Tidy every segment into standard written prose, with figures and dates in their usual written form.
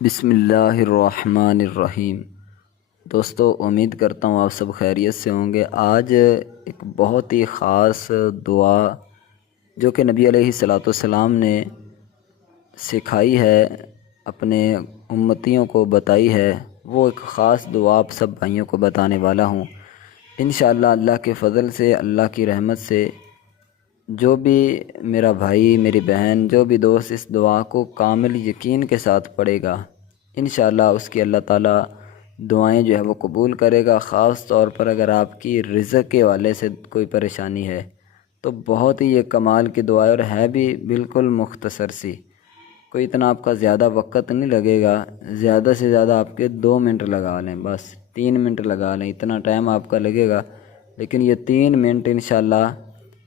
بسم اللہ الرحمن الرحیم۔ دوستو، امید کرتا ہوں آپ سب خیریت سے ہوں گے۔ آج ایک بہت ہی خاص دعا جو کہ نبی علیہ الصلوۃ والسلام نے سکھائی ہے، اپنے امتیوں کو بتائی ہے، وہ ایک خاص دعا آپ سب بھائیوں کو بتانے والا ہوں۔ انشاءاللہ اللہ کے فضل سے، اللہ کی رحمت سے، جو بھی میرا بھائی، میری بہن، جو بھی دوست اس دعا کو کامل یقین کے ساتھ پڑھے گا، انشاءاللہ اس کی اللہ تعالیٰ دعائیں جو ہے وہ قبول کرے گا۔ خاص طور پر اگر آپ کی رزق کے حوالے سے کوئی پریشانی ہے تو بہت ہی یہ کمال کی دعا ہے، اور ہے بھی بالکل مختصر سی، کوئی اتنا آپ کا زیادہ وقت نہیں لگے گا۔ زیادہ سے زیادہ آپ کے 2 منٹ لگا لیں، بس 3 منٹ لگا لیں، اتنا ٹائم آپ کا لگے گا، لیکن یہ 3 منٹ انشاءاللہ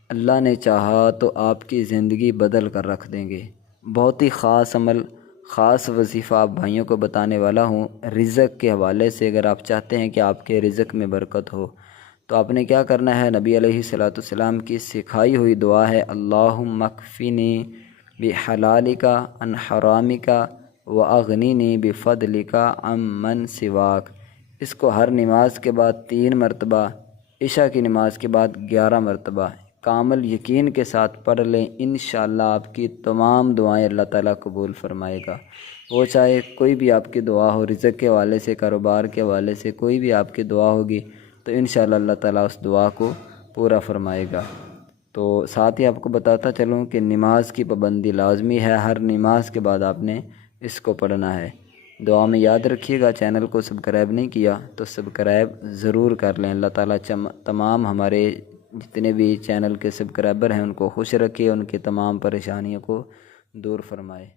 اللہ نے چاہا تو آپ کی زندگی بدل کر رکھ دیں گے۔ بہت ہی خاص عمل، خاص وظیفہ آپ بھائیوں کو بتانے والا ہوں رزق کے حوالے سے۔ اگر آپ چاہتے ہیں کہ آپ کے رزق میں برکت ہو تو آپ نے کیا کرنا ہے، نبی علیہ الصلوۃ والسلام کی سکھائی ہوئی دعا ہے، اللہم اکفنی بحلالک عن حرامک واغننی بفضلک عمن سواک۔ اس کو ہر نماز کے بعد 3 مرتبہ، عشاء کی نماز کے بعد 11 مرتبہ کامل یقین کے ساتھ پڑھ لیں۔ انشاءاللہ آپ کی تمام دعائیں اللہ تعالیٰ قبول فرمائے گا۔ وہ چاہے کوئی بھی آپ کی دعا ہو، رزق کے حوالے سے، کاروبار کے حوالے سے، کوئی بھی آپ کی دعا ہوگی تو انشاءاللہ اللہ تعالیٰ اس دعا کو پورا فرمائے گا۔ تو ساتھ ہی آپ کو بتاتا چلوں کہ نماز کی پابندی لازمی ہے، ہر نماز کے بعد آپ نے اس کو پڑھنا ہے۔ دعا میں یاد رکھیے گا، چینل کو سبسکرائب نہیں کیا تو سبسکرائب ضرور کر لیں۔ اللہ تعالیٰ تمام ہمارے جتنے بھی چینل کے سبسکرائبر ہیں ان کو خوش رکھے، ان کی تمام پریشانیوں کو دور فرمائے۔